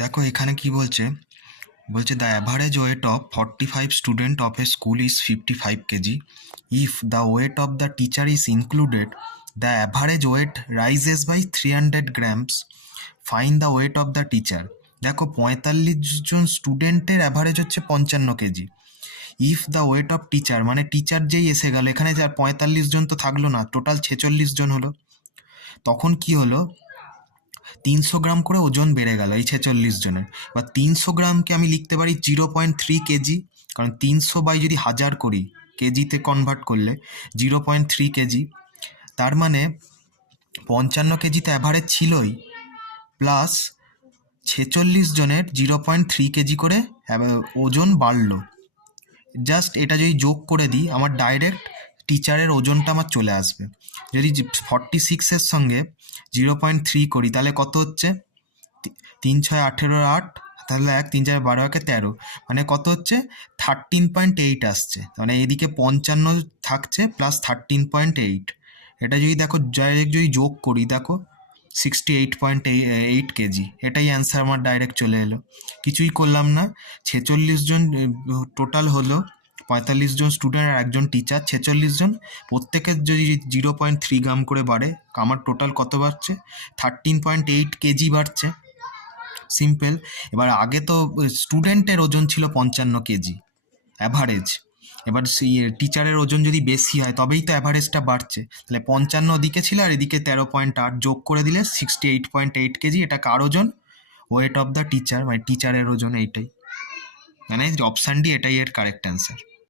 দেখো এখানে কি বলছে, বলছে the average weight of 45 student of a school is 55 kg. If the weight of the teacher is included, the average weight rises by 300 grams. Find the weight of the teacher. দেখো 45 জন স্টুডেন্টের average হচ্ছে 55 kg. If the weight of teacher মানে teacher যেই এসে গেল, এখানে যার 45 জন তো থাকলো না, টোটাল 46 জন হলো। তখন কি হলো, 300 গ্রাম করে ওজন বেড়ে গেল এই 46 জনের। বা 300 গ্রামকে আমি লিখতে পারি 0.3 কেজি, কারণ 300 বাই যদি 1000 করি কেজিতে কনভার্ট করলে 0.3 কেজি। তার মানে 55 কেজিতে অ্যাভারেজ ছিলই, প্লাস 46 জনের 0.3 কেজি করে ওজন বাড়লো। জাস্ট এটা যদি যোগ করে দিই আমার ডাইরেক্ট টিচারের ওজনটা আমার চলে আসবে। যদি 46-এর সঙ্গে 0.3 করি তাহলে কত হচ্ছে, 3 6 18 8, তাহলে 1 3 4 12 13, মানে কত হচ্ছে 13.8 আসছে। মানে এদিকে 55 থাকছে প্লাস 13.8। এটা যদি দেখো ডাইরেক্ট যদি যোগ করি, দেখো 68.8 কেজি, এটাই অ্যান্সার আমার ডাইরেক্ট চলে এলো। কিছুই করলাম না। 46 জন টোটাল হলো, 45 জন স্টুডেন্ট আর একজন টিচার, 46 জন। প্রত্যেকের যদি 0.3 গ্রাম করে বাড়ে, আমার টোটাল কত বাড়ছে, 13.8 কেজি বাড়ছে। সিম্পল। এবার আগে তো স্টুডেন্টের ওজন ছিল 55 কেজি অ্যাভারেজ, এবার সেই টিচারের ওজন যদি বেশি হয় তবেই তো অ্যাভারেজটা বাড়ছে। তাহলে 55 ওদিকে ছিল আর এদিকে 13.8 যোগ করে দিলে 68.8 কেজি, এটা কার ওজন, ওয়েট অফ দ্য টিচার, মানে টিচারের ওজন। এইটাই মানে অপশান ডি, এটাই এর কারেক্ট অ্যান্সার।